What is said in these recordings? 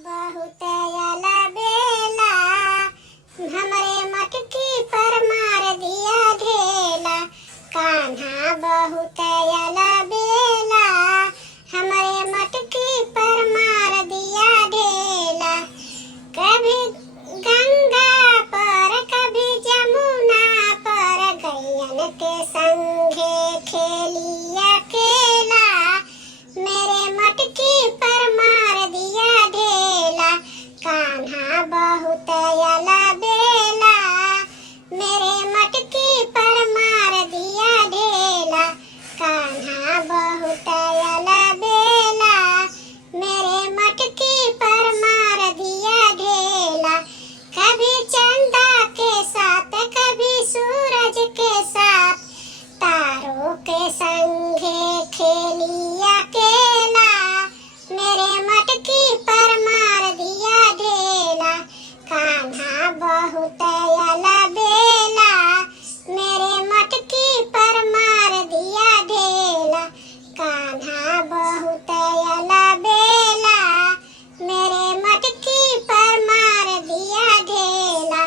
बहुत अलबेला, हमरे मटकी पर मार दिया ढेला। कान्हा बहुत अलबेला, हमरे मटकी पर मार दिया ढेला। कभी गंगा पर कभी जमुना पर, गैयन के संगे खेली अकेला। मेरे मटकी पर मार दिया ढेला। कान्हा बहुत अलबेला, मेरे मटकी पर मार दिया ढेला। कान्हा बहुत अलबेला, मेरे मटकी पर मार दिया ढेला। कभी चंदा के साथ कभी सूरज के साथ, तारों के संगे खेली अकेला। मेरे मटकी पर मार दिया ढेला। कान्हा बहुत अलबेला, मेरे मटकी पर मार दिया ढेला। कान्हा बहुत अलबेला, मेरे मटकी पर मार दिया ढेला।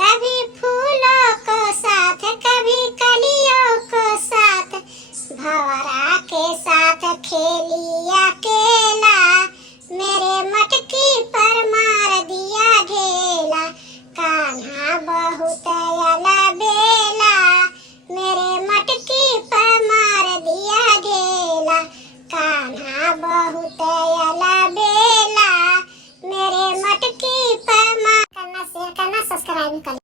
कभी फूलों को साथ कभी कलियों को साथ, भंवरा के साथ खेली